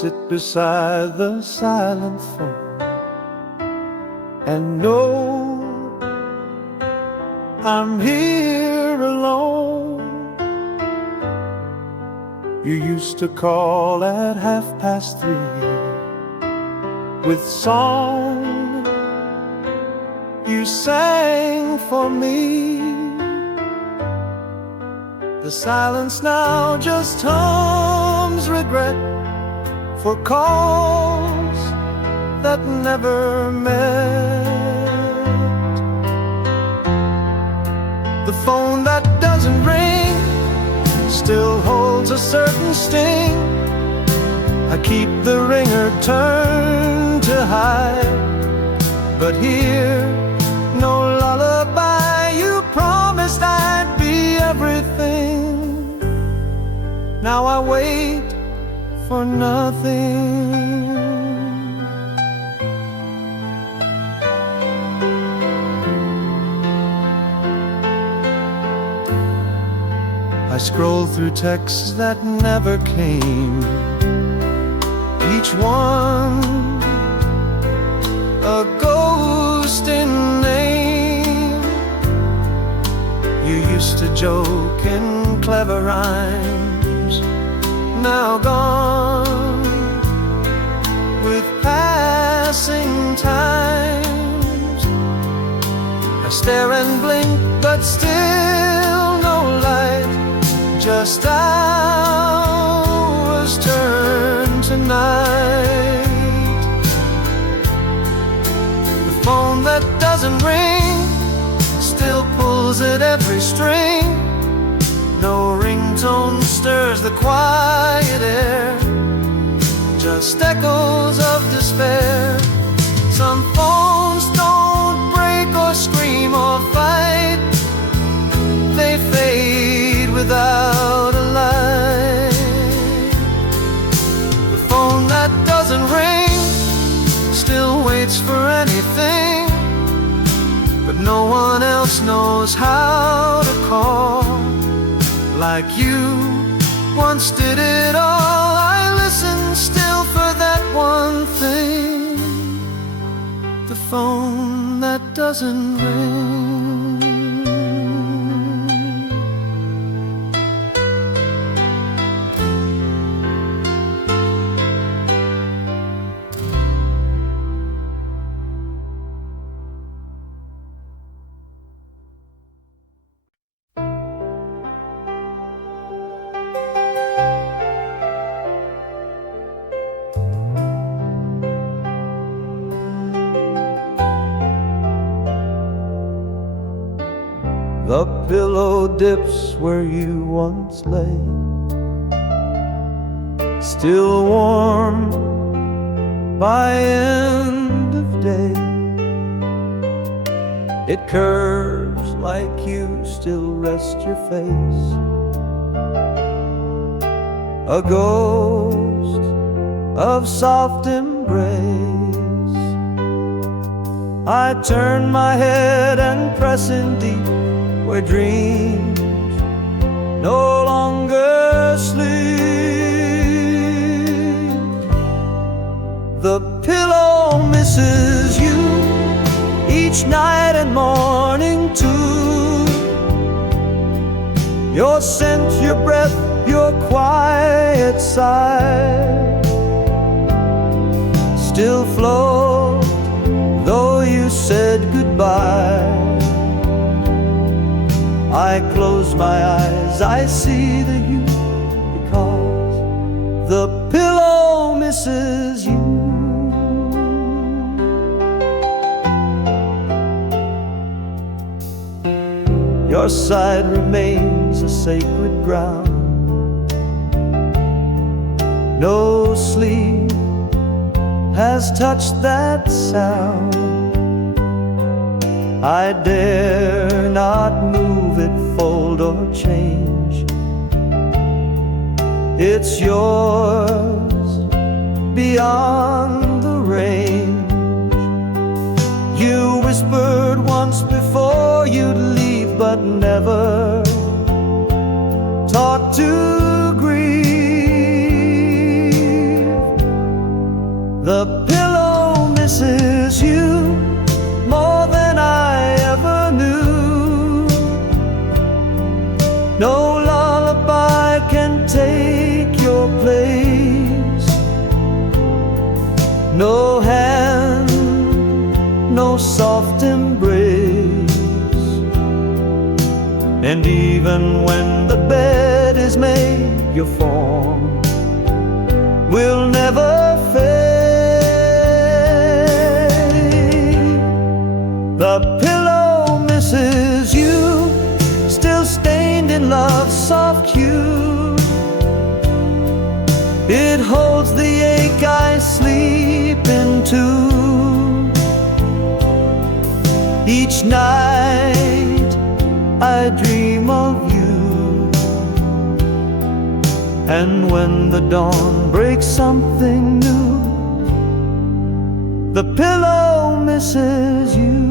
sit beside the silent phone and know I'm here alone. You used to call at 3:30 with song you sang for me. The silence now just hums regret for calls that never met. The phone that doesn't ring still holds a certain sting. I keep the ringer turned to hide, but here, no lullaby. You promised I'd be everything. Now I wait for nothing. I scroll through texts that never came, each one a ghost in name. You used to joke in clever rhymes, now gone with passing times. I stare and blink, but still no light, just hours turn to night. The phone that doesn't ring still pulls at every string. No ringtone stirs the quiet air, just echoes of despair. Some phones don't break or scream or fight, they fade without a light. The phone that doesn't ring still waits for anything, but no one else knows how to call like you once did it all. I listen still for that one thing, the phone that doesn't ring. The pillow dips where you once lay, still warm by end of day. It curves like you still rest your face, a ghost of soft embrace. I turn my head and press in deep where dreams no longer sleep. The pillow misses you each night and morning too. Your scent, your breath, your quiet sigh still float, though you said goodbye. I close my eyes, I see the you, because the pillow misses you. Your side remains a sacred ground. No sleep has touched that sound. I dare not move it, fold or change. It's yours beyond the range. You whispered once before you'd leave, but never taught to grieve. soft embrace. And even when the bed is made, your form will never fade. The pillow misses you, still stained in love's soft hue. It holds the ache I sleep into. Each night I dream of you, and when the dawn breaks something new, the pillow misses you.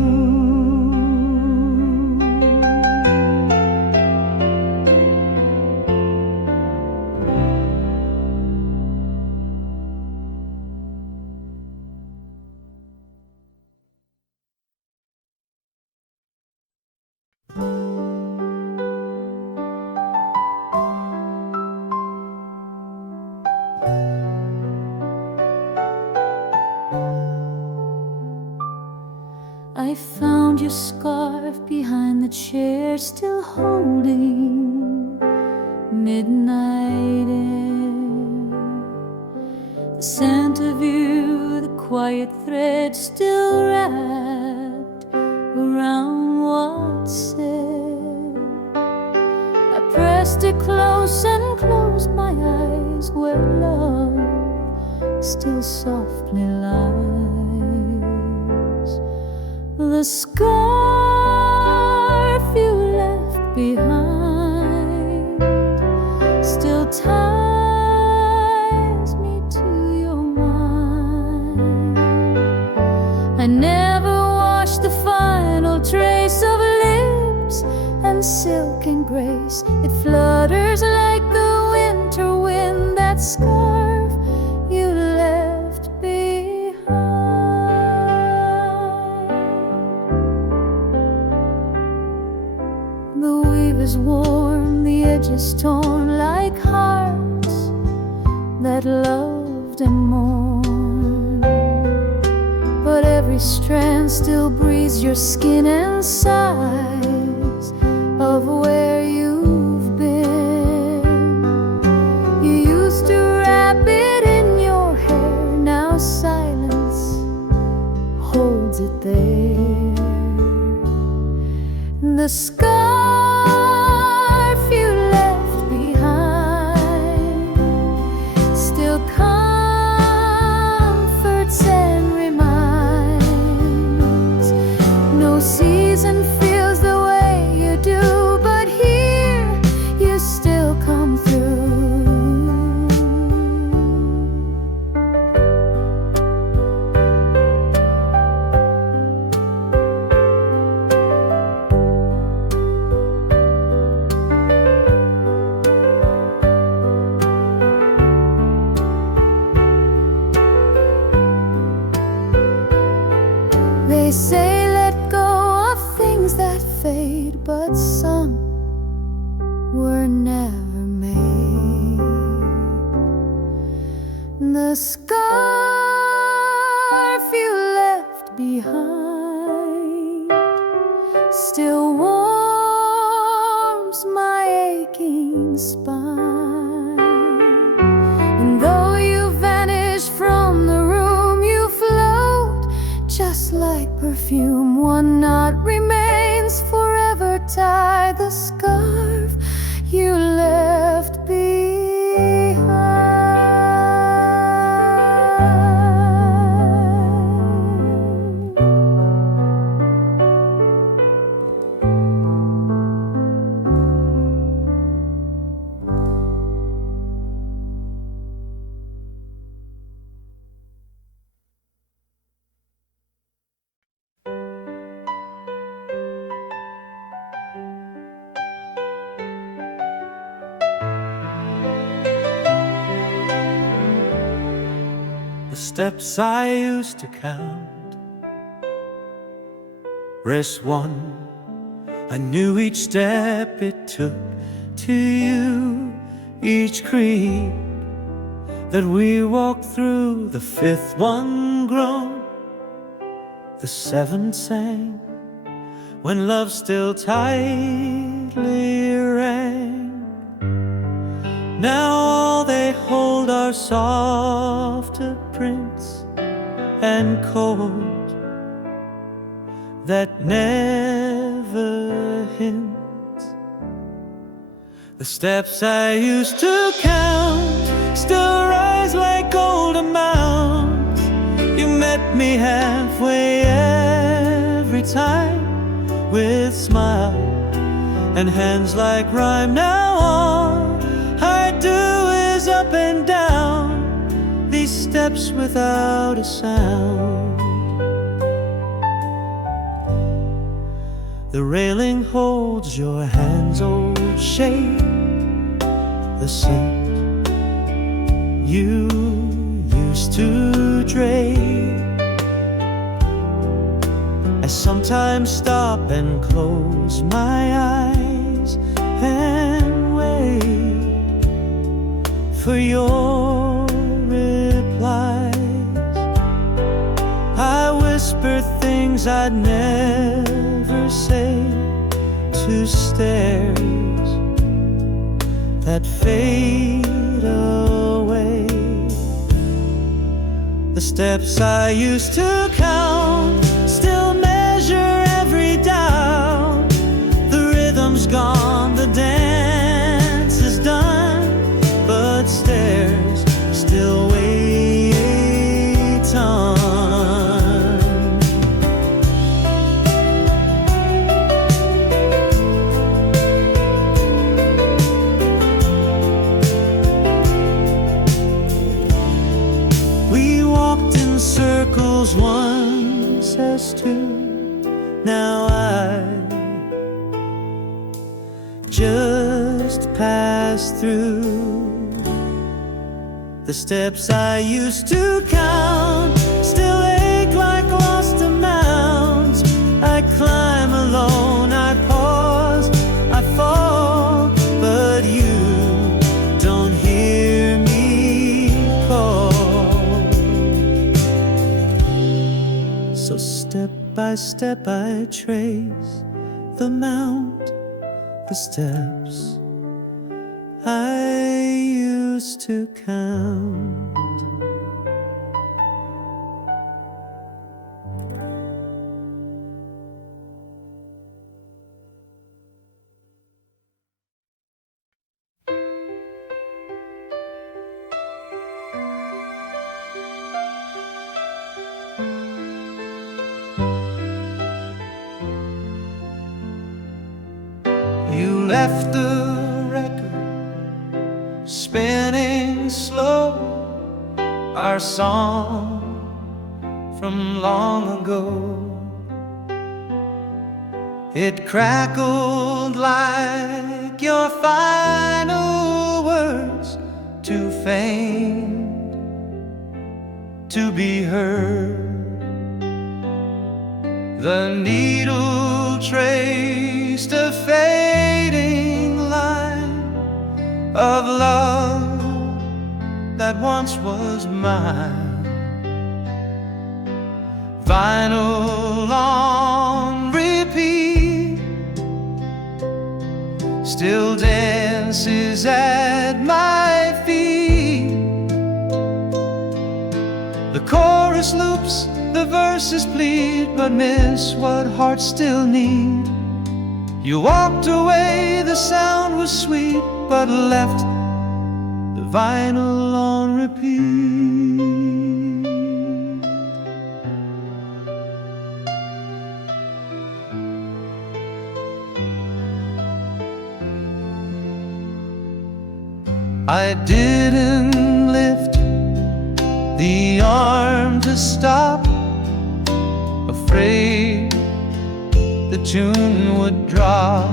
I found your scarf behind the chair, still holding midnight air. The scent of you, the quiet thread still wrapped around what's said. I pressed it close and closed my eyes where love still softly lies. The scarf you left behind still ties me to your mind. I never washed the final trace of lips and silk and grace. It flutters like the winter wind, that scarf you left behind. The weave is worn, the edges torn, like hearts that loved and mourned. But every strand still breathes your skin and sighs of where you've been. You used to wrap it in your hair, now silence holds it there. The scarf you left behind still comforts and reminds. No season feels the way you do, but here you still come through. They say let go of things that fade, but some were never made. The scarf you left behind still warms my aching spine. And though you vanish from the room, you float just like perfume. One knot remains forever tied, the scarf you left behind. The steps I used to count, rest one, I knew each step it took to you. Each creep that we walked through, the fifth one grown, The seventh sang when love still tightly rang. Now all they hold are softer prints and chords that never hint. The steps I used to count still rise like golden mounds. You met me halfway every time with smile and hands like rhyme. Now all I do is up and down these steps without a sound. The railing holds your hand's old shape, the scent you used to drape. I sometimes stop and close my eyes and wait for your replies. I whisper things I'd never say to stares that fade away. The steps I used to count still measure every down. The rhythm's gone, the dance is done, but stairs still weigh a ton. Circles once as two, now I just pass through. The steps I used to count still ache like lost amounts. I climb alone, I pause, I fall, but you don't hear me call. So step by step I trace the mount, the steps I used to count. You left the record spinning slow, our song from long ago. It crackled like your final words, too faint to be heard. The needle traced a fading line of love that once was mine. Vinyl on repeat still dances at my feet. The chorus loops, the verses plead, but miss what hearts still need. You walked away, the sound was sweet, but left the vinyl on repeat. I didn't lift the arm to stop, afraid the tune would drop.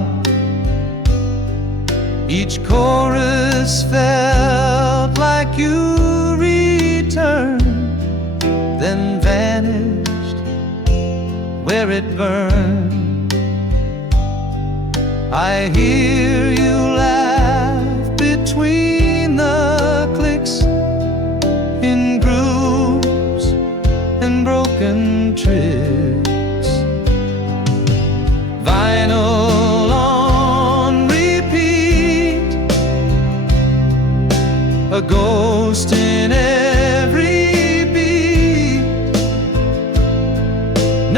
Each chorus felt like you returned, then vanished where it burned. I hear you laugh between the clicks, in grooves and broken trips.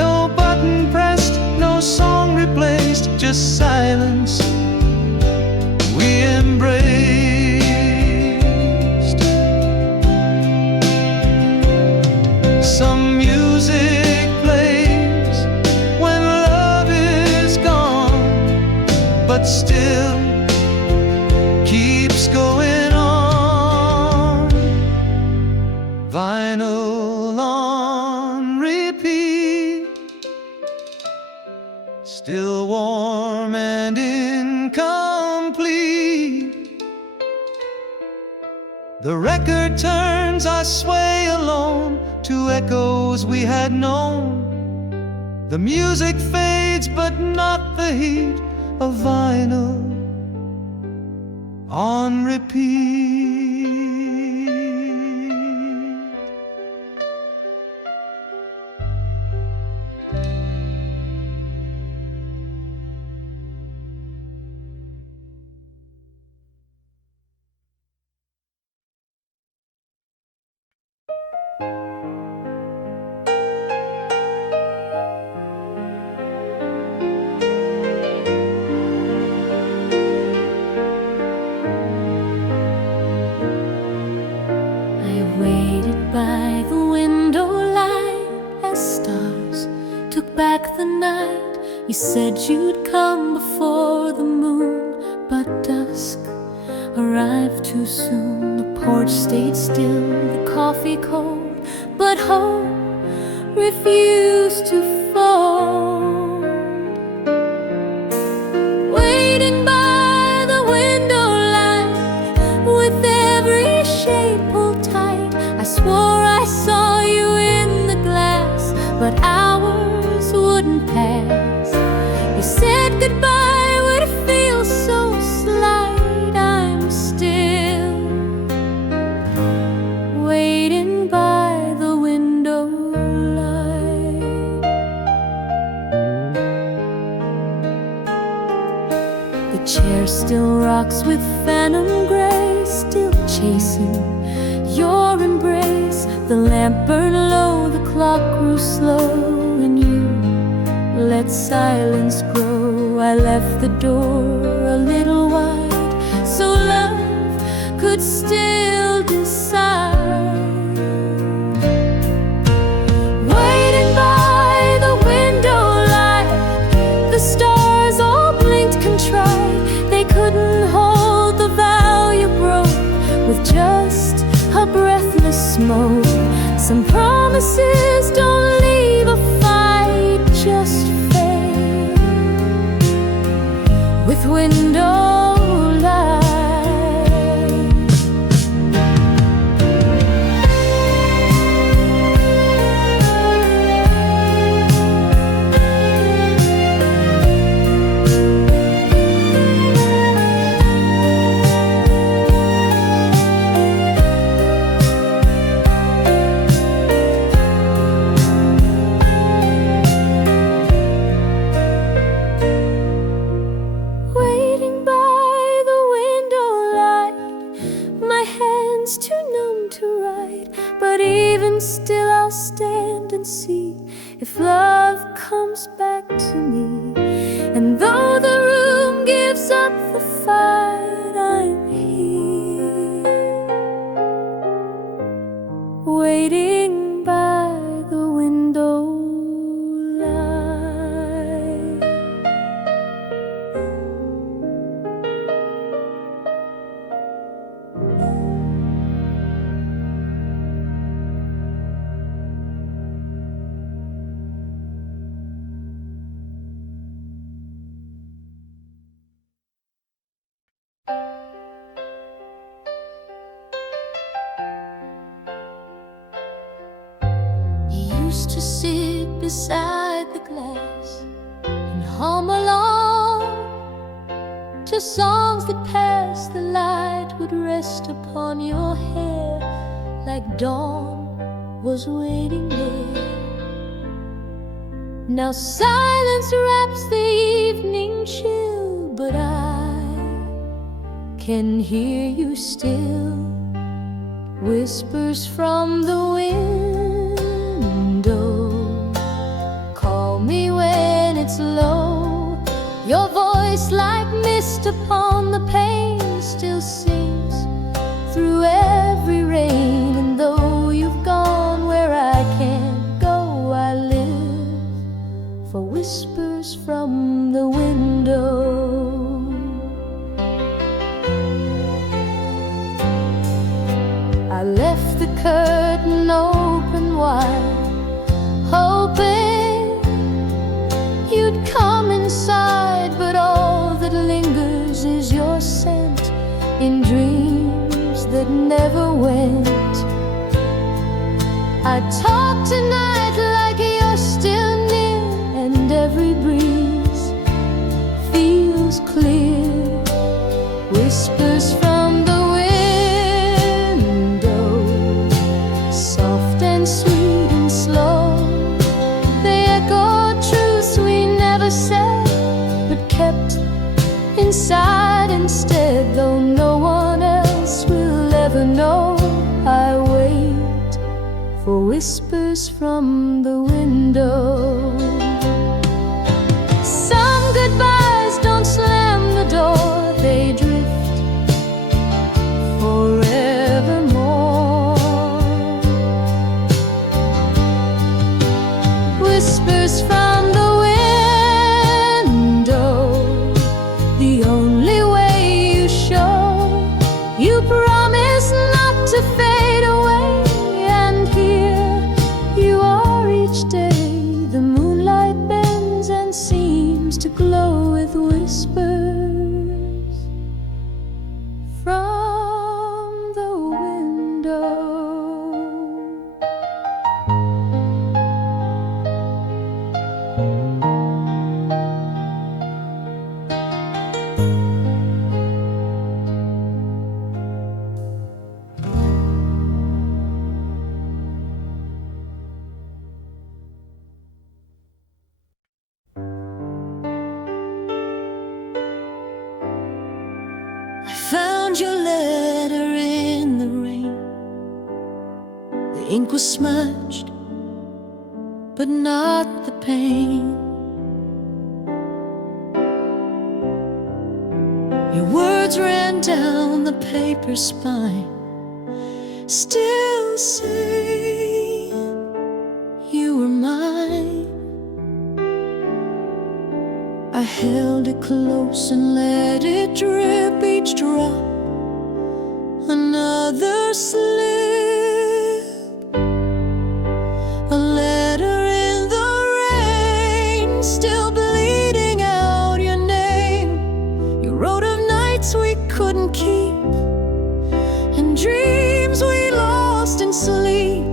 No button pressed, no song replaced, just silence we embraced. Some music plays when love is gone, but still keeps going on. Vinyl on repeat, still warm and incomplete. The record turns, I sway alone to echoes we had known. The music fades, but not the heat of vinyl on repeat. By the window light, as stars took back the night. You said you'd come before the moon, but dusk arrived too soon. The porch stayed still, the coffee cold, but hope refused to fold. Waiting by the window light, with every shade pulled tight, I swore I saw you in the glass, but hours wouldn't pass. You said goodbye would feel so slight. I'm still waiting by the window light. The chair still rocks with phantom grace, still chasing your embrace. The lamp burned low, the clock grew slow, and you let silence grow. I left the door a little wide, so love could still decide. Waiting by the window light, the stars all blinked contrite. They couldn't hold the vow you broke with just a breathless smoke. Some promises don't leave a fight, just fade with window light. Still I'll stand and see if love comes back to me. And though the room gives up the fight, I'm here, waiting by the window light. Used to sit beside the glass and hum along to songs that passed. The light would rest upon your hair like dawn was waiting there. Now silence wraps the evening chill, but I can hear you still. Whispers from the window call it's low. Your voice like mist upon the pane still sings through every rain. And though you've gone where I can't go, I live for whispers from the window. I left the curtain open wide, hoping you'd come inside, but all that lingers is your scent in dreams that never went. I talk tonight like you're still near, and every breeze feels clear. Whispers from the window, soft and sweet and slow. They echo truths we never said, but kept inside instead. Though no one else will ever know, I wait for whispers from the window. Some goodbyes don't slam the door, they drift forevermore. Whispers from the window, the only way you show. You promise not to fade away, and here you are each day. The moonlight bends and seems to glow with whispers from the window. I found your letter in the rain. The ink was smudged, but not the pain. Your words ran down the paper spine, still saying you were mine. I held it close and let it drip, each drop another slip. A letter in the rain, still bleeding out your name. You wrote of nights we couldn't keep, and dreams we lost in sleep.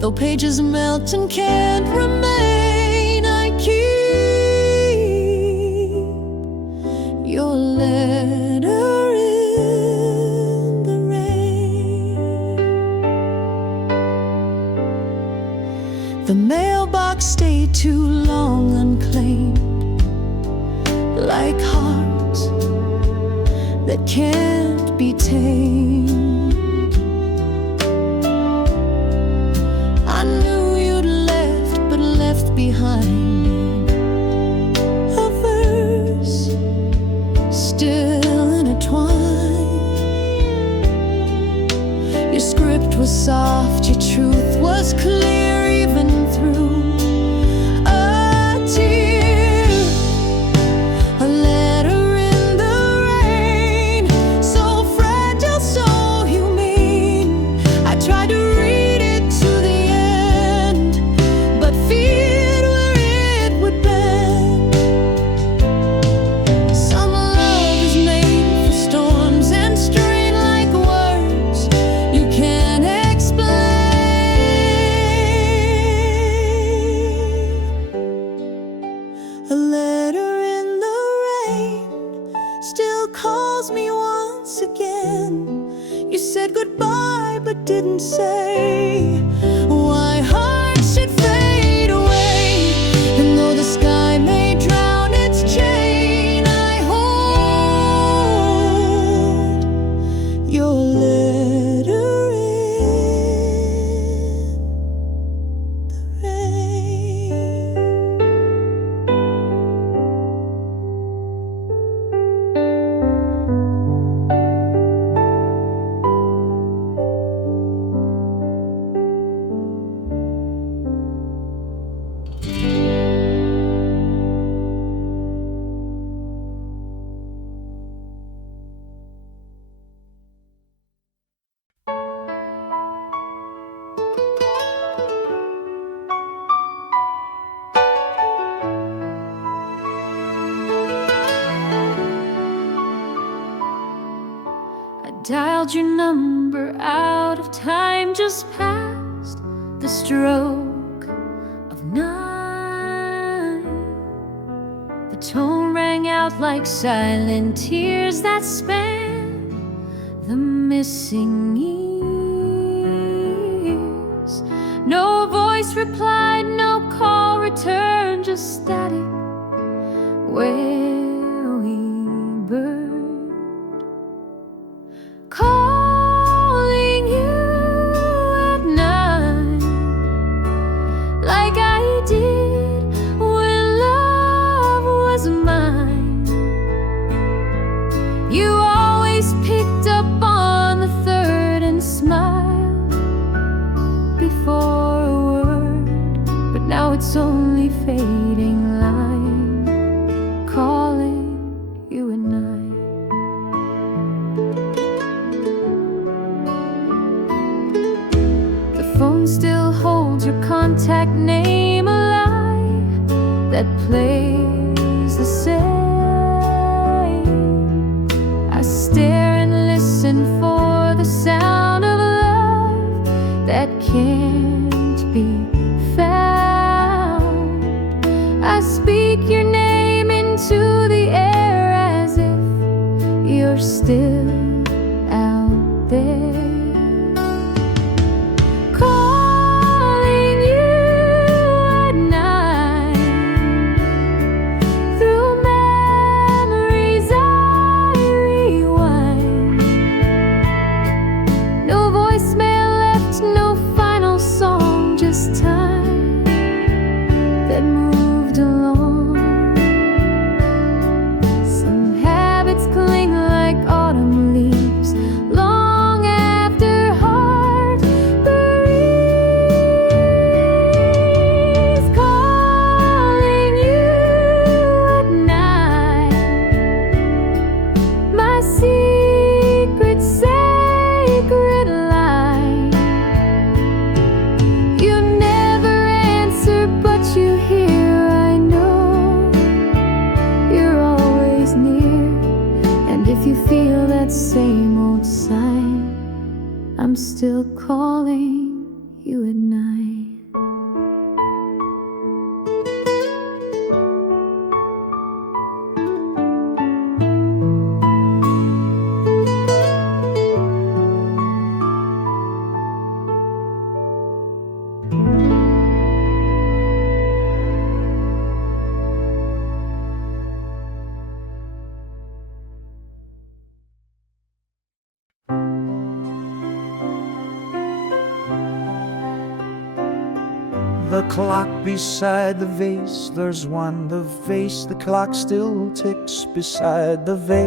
Though pages melt and can't remain, I keep your letter in the rain. The mailbox stayed too long unclaimed, like hearts that can't be tamed. I knew you'd left, but left behind a verse still intertwined. Your script was soft, your truth was clear, even through a tear. A letter in the rain, so fragile, so humane. I tried to read it to the end, but feared where it would bend. Some love is made for storms and strain, like words you can't explain. A letter in the rain still calls me once again. You said goodbye, but didn't say why hearts should fade away. And though the sky may drown its chain, I hold your letter in the rain. dialed your number out of time, just past the stroke of 9. The tone rang out like silent tears that span the missing years. No voice replied, no call returned, just static where we burned. Calling you at night, like I did when love was mine. You always picked up on the third and smiled before a word, but now it's only fading line, calling you at night. The phone still holds your contact name alive, that plays the same. I stare and listen for the sound of love that can't be found. I speak your name into the air as if you're still out there. Calling you at night, through memories I rewind. No voicemail left, no final song, just time that moved along. Some habits cling like autumn leaves, long after heart breathes. Calling you at night, my secret, sacred line. You never answer, but you hear. I know you're always near, and if you feel that same old sign, I'm still calling you at night. The clock beside the vase, there's one. The vase, the clock still ticks beside the vase.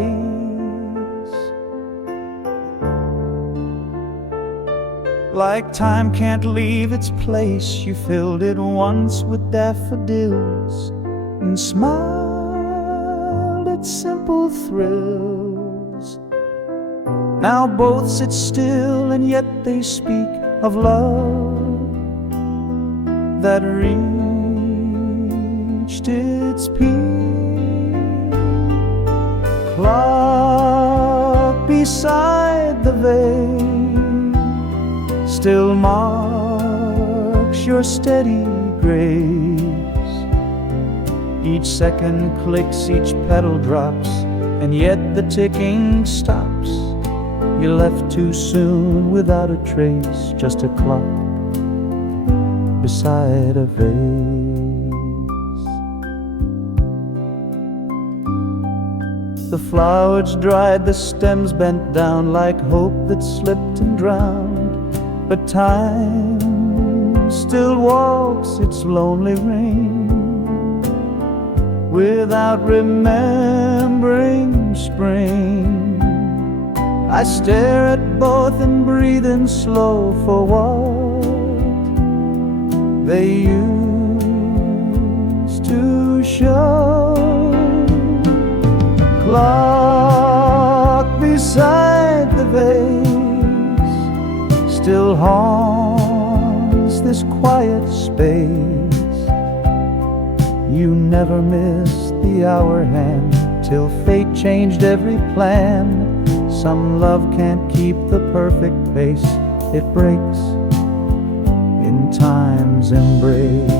Like time can't leave its place, you filled it once with daffodils and smiled at simple thrills. Now both sit still and yet they speak of love that reached its peak. Clock beside the vase still marks your steady grace. Each second clicks, each pedal drops, and yet the ticking stops. You left too soon without a trace, just a clock beside a vase. The flowers dried, the stems bent down like hope that slipped and drowned. But time still walks its lonely reign without remembering spring. I stare at both and breathe in slow for what they used to show. Clock beside the vase still haunts this quiet space. You never missed the hour hand till fate changed every plan. Some love can't keep the perfect pace. It breaks in time's embrace.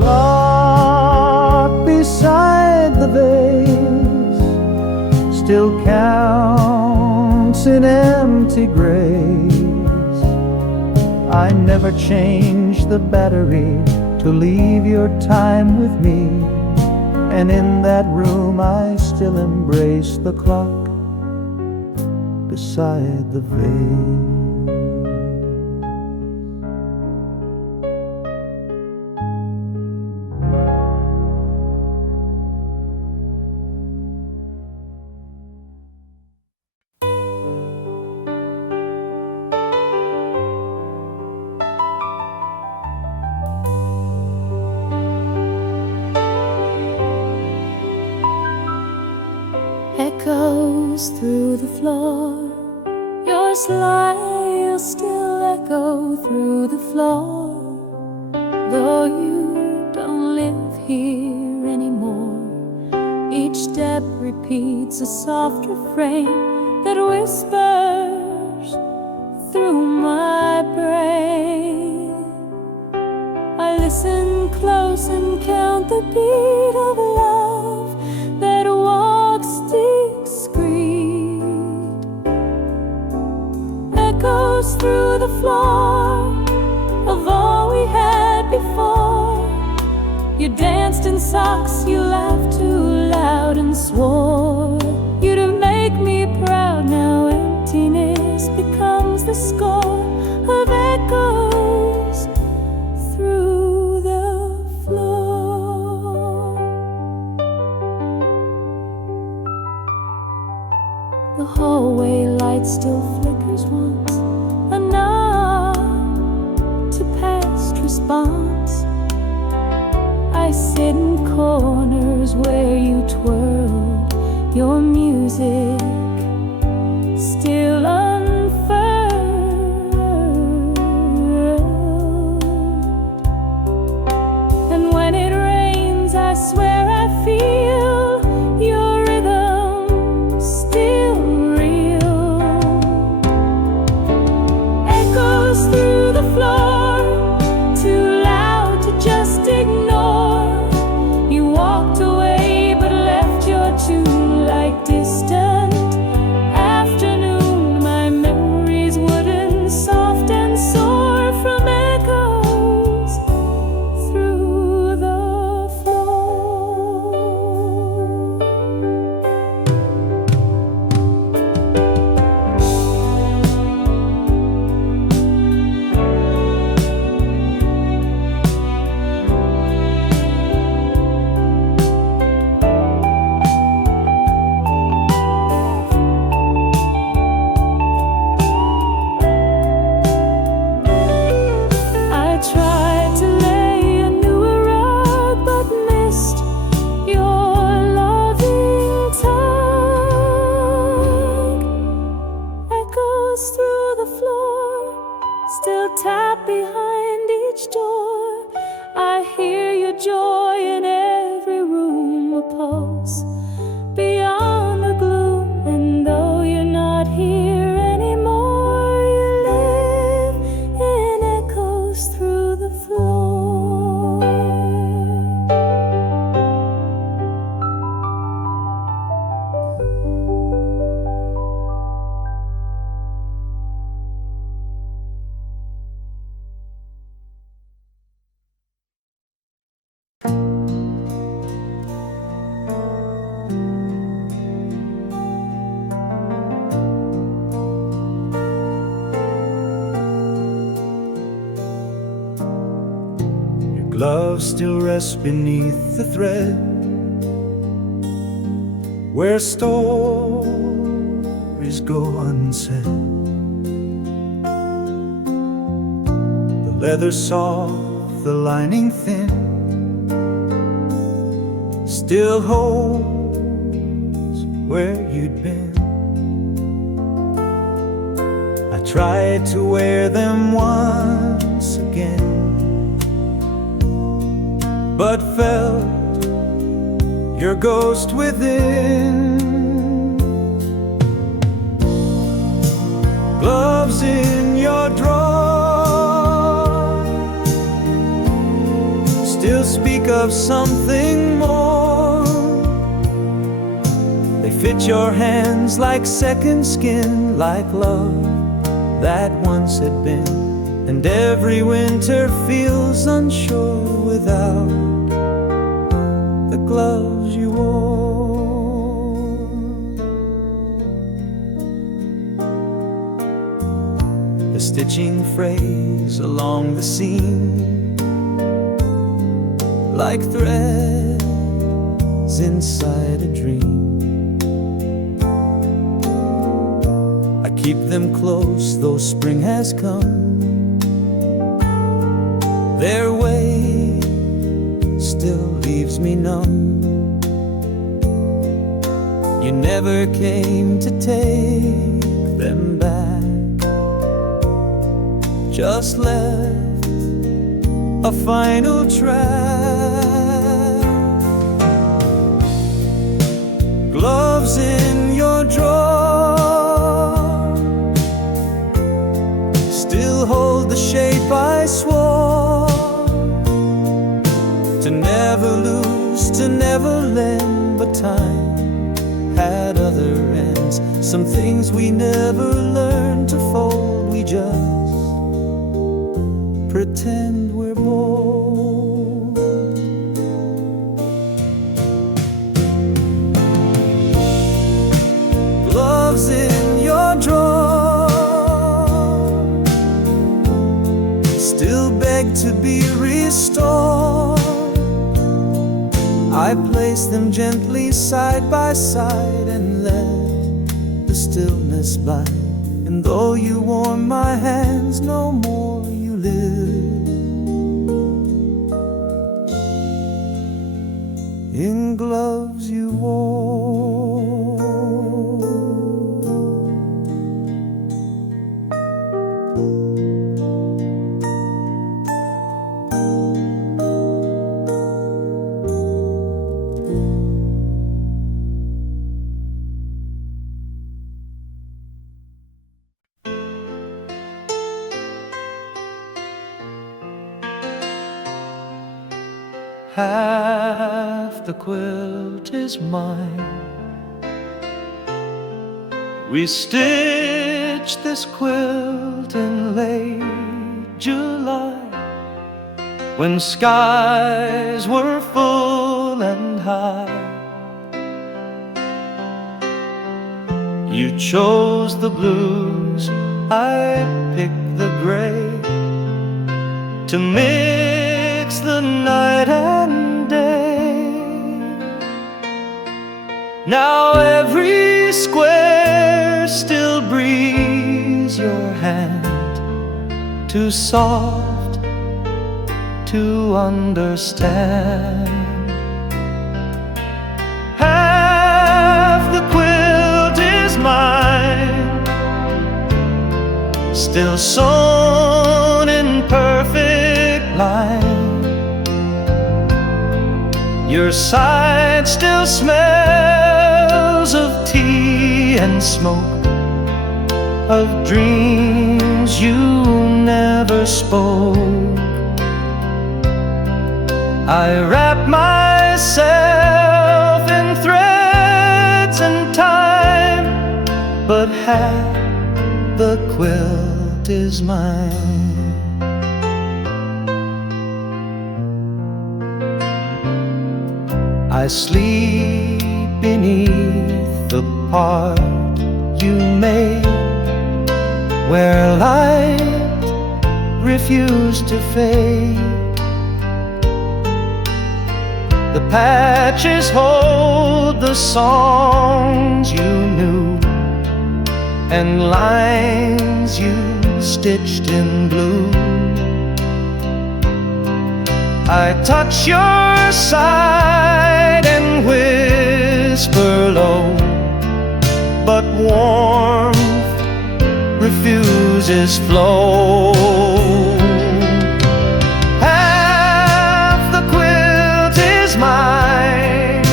Clock beside the vase still counts in empty grace. I never change the battery to leave your time with me, and in that room I still embrace the clock beside the vase. Echoes through the floor, your smile still echo through the floor. Though you don't live here anymore, each step repeats a soft refrain that whispers through my brain. I listen close and count the beat of love that walks discreet. Echoes through the floor of all we had before. You danced in socks, you laughed too loud and swore you'd make me proud. Now emptiness becomes the score of echoes through the floor. The hallway light still flickers once, a nod to past response. I sit in corners where you twirled your music, still unfurled. And when it rains, I swear I feel your rhythm still real. Echoes through the floor, too loud to just ignore. You walked away but left your tune like distant afternoon. My memories wooden, soft and sore from echoes through the floor. I tried to lay a newer rug but missed your loving tug. Echoes through the floor still tap behind each door. I hear your joy in every room, a pulse beyond the gloom. And though you're not here anymore, you live in echoes through the floor. Your glove still rests beneath the thread where stories go unsaid. The leather soft, the lining thin, still holds where you'd been. I tried to wear them once again, but felt your ghost within. Gloves in your drawer still speak of something more. They fit your hands like second skin, like love that once had been. And every winter feels unsure without the gloves you wore. The stitching frays along the seam, like threads inside a dream. I keep them close though spring has come. Their way still leaves me numb. You never came to take them back, just left a final track. Gloves in your drawer still hold the shape I swore to never lose, to never lend. But time had other ends. Some things we never learned to fold. We just pretend we're bold. Gloves in your drawer still beg to be restored. I place them gently side by side and let the stillness bite. And though you warm my hands, no more you live in gloves you wore. Half the quilt is mine. We stitched this quilt in late July, when skies were full and high. You chose the blues, I picked the gray, to mix the night and day. Now every square still breathes your hand, too soft to understand. Half the quilt is mine, still sewn in perfect line. Your side still smells of tea and smoke, of dreams you never spoke. I wrap myself in threads and time, but half the quilt is mine. I sleep beneath the part you made, where light refused to fade. The patches hold the songs you knew, and lines you stitched in blue. I touch your side and whisper low, but warmth refuses flow. Half the quilt is mine,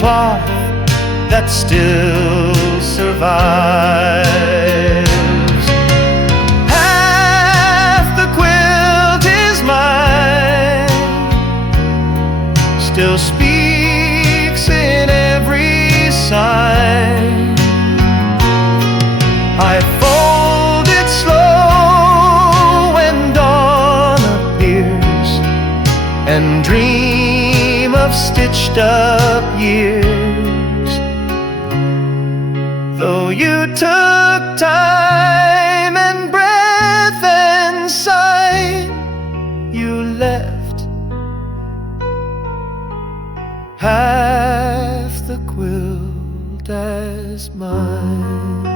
cloth that still survives. Half the quilt is mine, still speaks in every sign. I fold it slow when dawn appears, and dream of stitched up years. Though you took time and breath and sight, you left half the quilt as mine.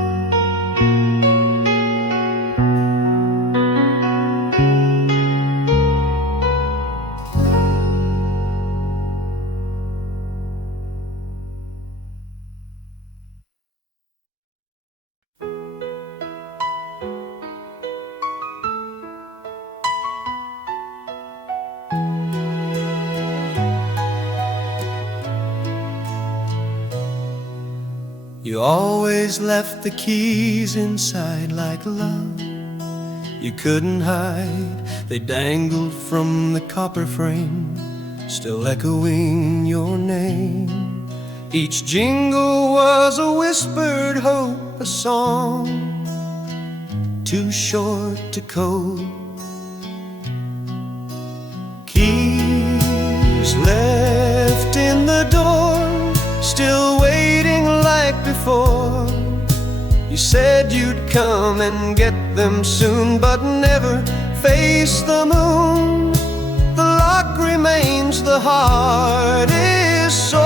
You always left the keys inside like love you couldn't hide. They dangled from the copper frame, still echoing your name. Each jingle was a whispered hope, a song too short to code. Keys left in the door, still waiting like before. You said you'd come and get them soon, but never face the moon. The lock remains, the heart is sore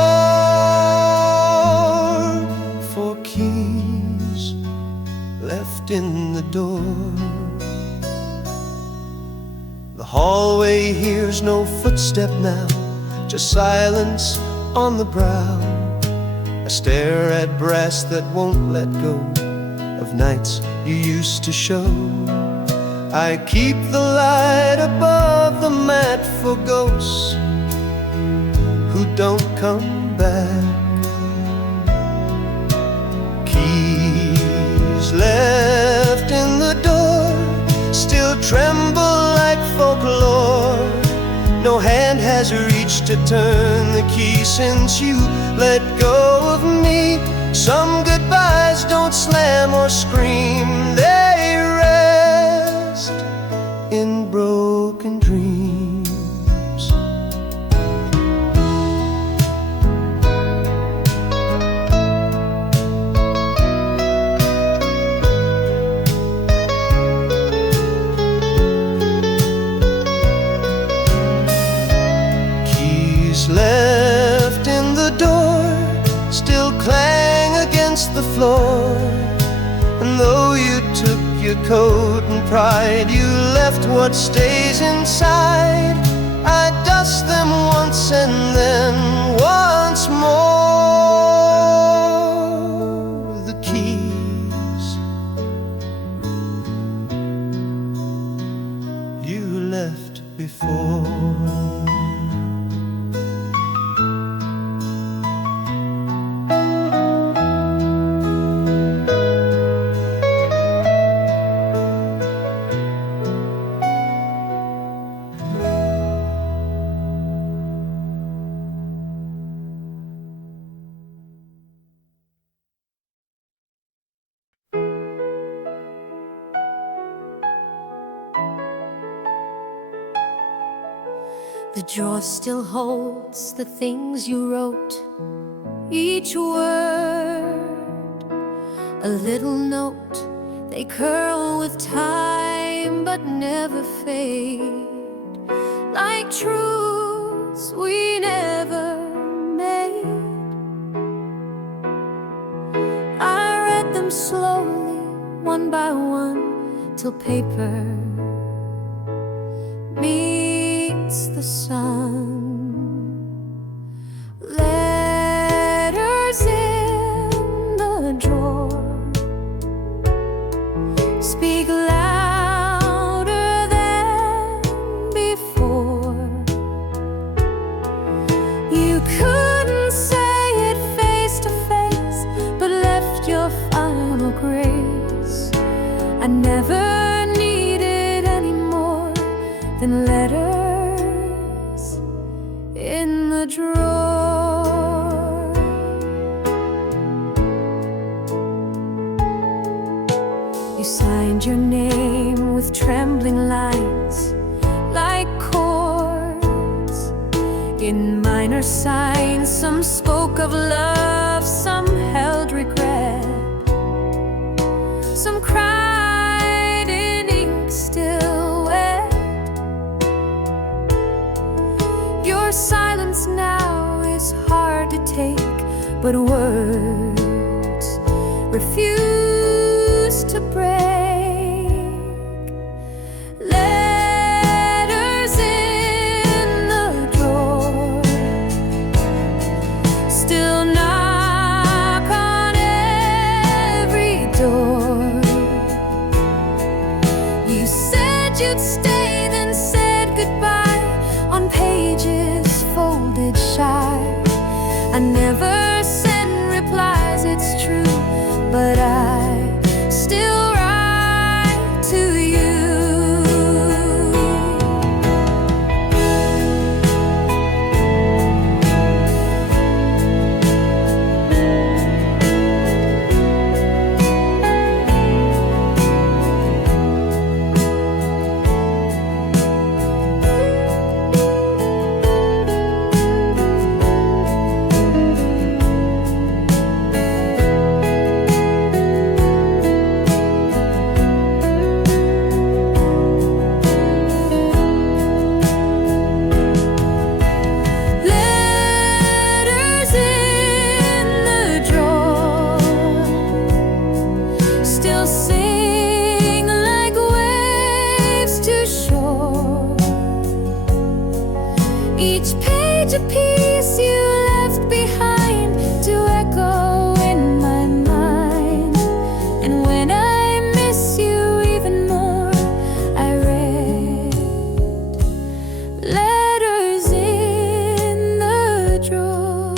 for keys left in the door. The hallway hears no footstep now, just silence on the brow. I stare at brass that won't let go of nights you used to show. I keep the light above the mat for ghosts who don't come back. Keys left in the door still tremble like folklore. No hand has reached to turn the key since you let go of me. Some goodbyes don't slam or scream, they rest in broken dreams. Keys left in the door still clang against the floor. And though you took your coat and pride, you left what stays inside. I dust them once and then once more. The keys you left before. The drawer still holds the things you wrote, each word a little note. They curl with time but never fade, like truths we never made. I read them slowly, one by one, till paper meets the sun. Letters in the drawer speak louder than before. You couldn't say it in the drawer. You signed your name with trembling lines like chords in minor signs. Some spoke of love, some held regret, some cried in ink still wet. Your silence now is hard to take, but words refuse to break. Letters in the drawer still knock on every door. You said you'd stay, then said goodbye on pages folded shy. I never send replies, it's true, but I still write to you. Letters in the drawer still sing like waves to shore. Each page a piece you left behind to echo in my mind. And when I miss you even more, I read letters in the drawer.